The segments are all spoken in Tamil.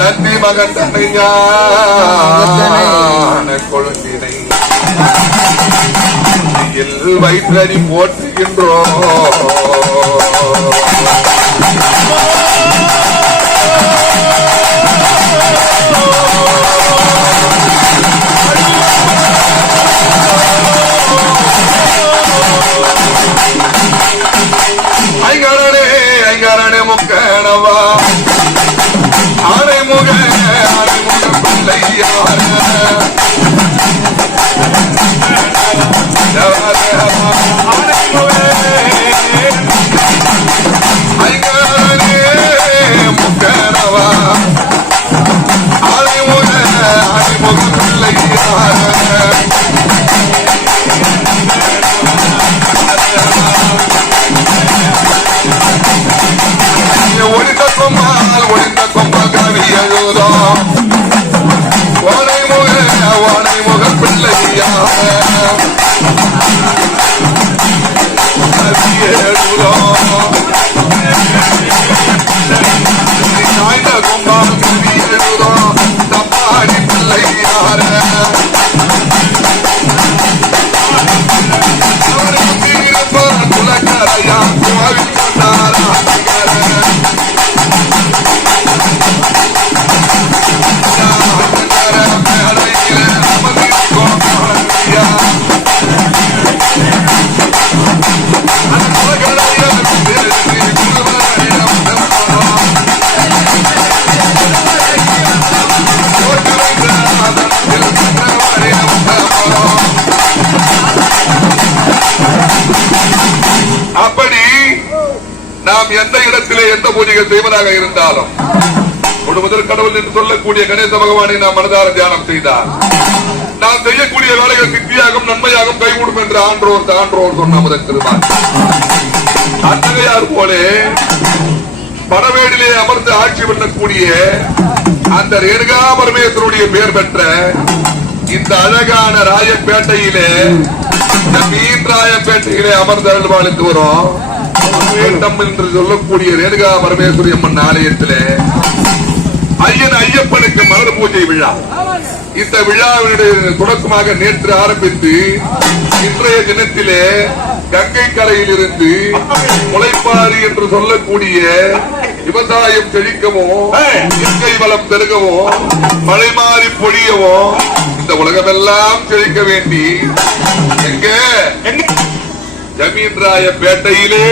நன்றி மகன் தன்னையான கொழுந்தினை எல் வயிற்றடி போற்றுகின்றோம். பூஜைகள் செய்வதாக இருந்தாலும் ஒரு முதல் கடவுள் என்று சொல்லக்கூடிய கணேச பகவானை நாம் மனதார தியானம் செய்தார் நாம் செய்யக்கூடிய வேலைகள் சித்தியாகும் நன்மையாகும் கைகூடும் என்று ஆன்றோர் தான்றோர் சொன்ன முதல் திருமான் அத்தகையார் போலே படவேடிலே அமர்ந்து ஆட்சி பண்ணக்கூடிய அந்த ரேணுகா பரமேஸ்வருடைய பெயர் பெற்ற இந்த அழகான ராயப்பேட்டையிலே இந்த மீன் ராயப்பேட்டையிலே அமர்ந்து அருள்வாளுக்கு வரும். என்று சொல்லக்கூடிய ரேணுகா பரமேஸ்வரி அம்மன் ஆலயத்தில் ஐயன் ஐயப்பனுக்கு மலர் பூஜை விழா. இந்த விழாவினுடைய தொடக்கமாக நேற்று ஆரம்பித்து இன்றைய தினத்திலே கங்கை கரையில் இருந்து முளைப்பாறு என்று சொல்லக்கூடிய விவசாயம் செழிக்கவும் இயற்கை வளம் பெருகவும் மழை மாறி பொழியவும் இந்த உலகமெல்லாம் செழிக்க வேண்டி. எங்க? ஜமீன்ராய பேட்டையிலே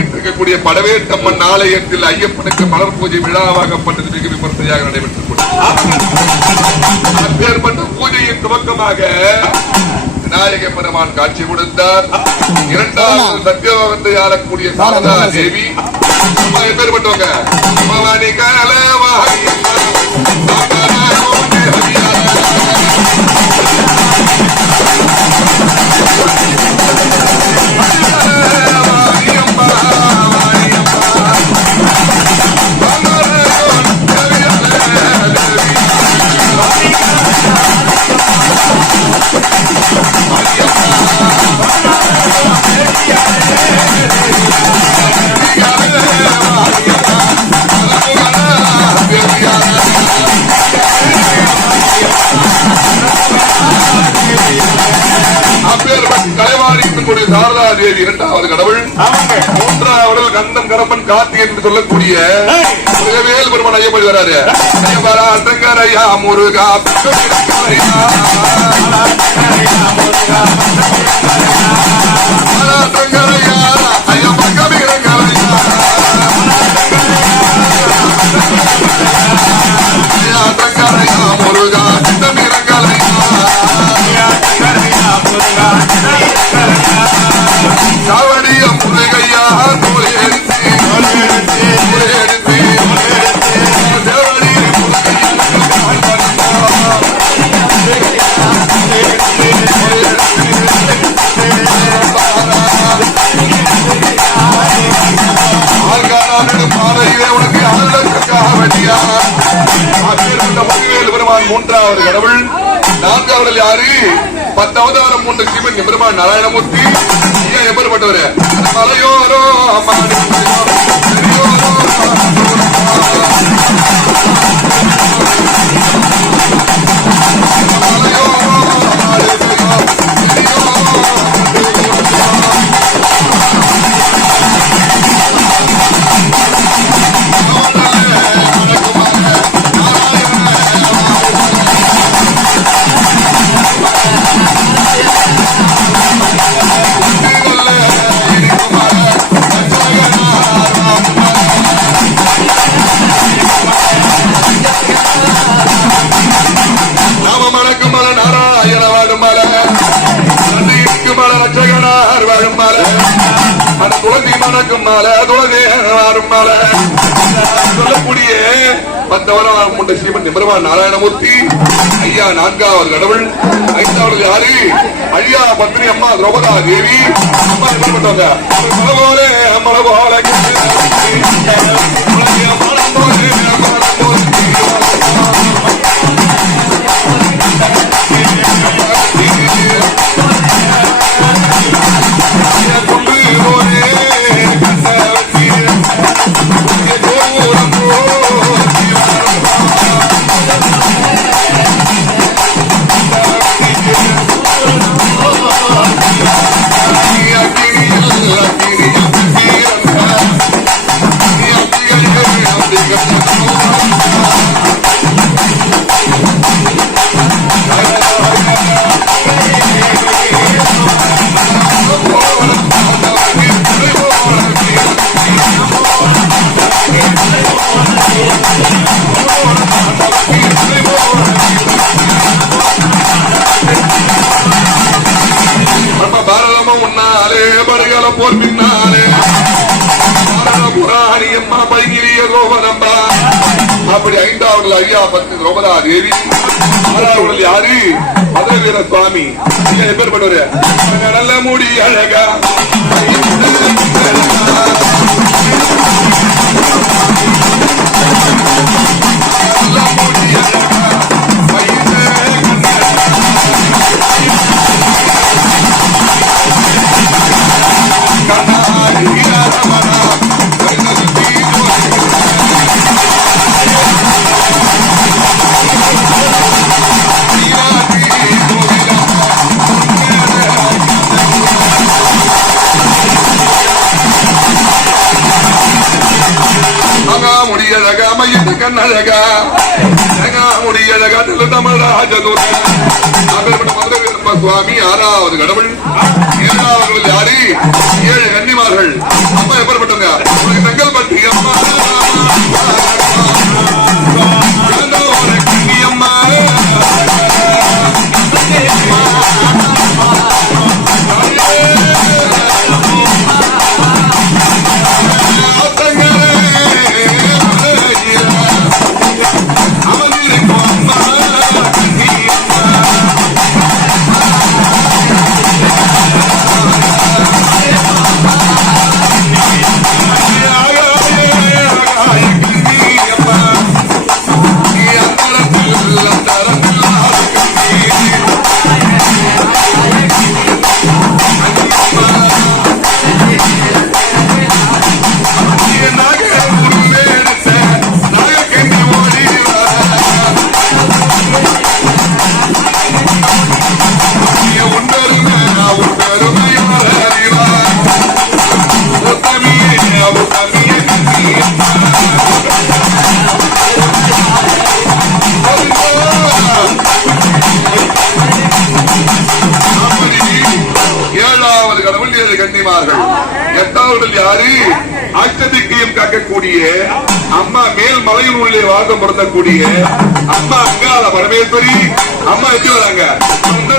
இருக்கக்கூடிய படவேட்டம்மன் ஆலயத்தில் ஐயப்பனுக்கு மலர் பூஜை விழாவாகப்பட்டது மிக விமர்சையாக நடைபெற்றுக் கொண்டது பூஜையின் துவக்கமாக விநாயக பெருமான் காட்சி கொடுத்தார். இரண்டாவது சத்தியவகத்தை ஆளக்கூடிய சாரதா தேவி. அம்மா எப்பேற்பட்டவங்க பவானி கலவாகி இருக்கக்கூடிய சாரதா தேவி இரண்டாவது கடவுள். மூன்றாவது கந்தன் கரப்பன் கார்த்தி என்று சொல்லக்கூடிய முருகவேல் பெருமான் ஐயப்படி வராரு அட்டங்கரையா முருகா. அட்டங்கரையா, அட்டங்கரையா, முருகா நான்காவது யாரு பத்தாவது வாரம் மூன்று சிவன் பெருமான் நாராயணமூர்த்தி. ஏன் எப்பேற்பட்டவர் மலையோரோ அம்மா துளசி மணக்கும் மாலை துளசி சொல்லக்கூடிய வந்தவரம் முண்ட ஸ்ரீமன் நிபரமான் நாராயணமூர்த்தி. ஐயா நான்காவது கடவுள். ஐந்தாவது யாரு ஐயா பத்மினி அம்மா திரௌபதா தேவி. அம்மா என்ன பண்றாங்க உன்னாலே போர் பின்னாலே. புராணி அம்மா கோபதம்பா அப்படி ஐந்தாவது ஐயா பத்து திரௌபதா தேவி. ஆறாவது யாரு? மதுரை வீர சுவாமி பேர் பண்ணுவாரு நல்ல மூடி அழகா. கண்ணழகா. முடியழகா தமிழராஜதுர மதுரை வீரப்ப சுவாமி ஆறாவது கடவுள். ஏழாவது யாரு? ஏழு கன்னிமார்கள். அம்மா எப்படிப்பட்டவங்க உங்களுக்கு தங்கல் பட்டி யாரு அஷ்டதிக்கையும் காக்கக்கூடிய அம்மா மேல் மலையின் உள்ளே வாதம் பொருந்தக்கூடிய அம்மா அங்கால பரமேஸ்வரி. அம்மா எப்படி வராங்க? அந்த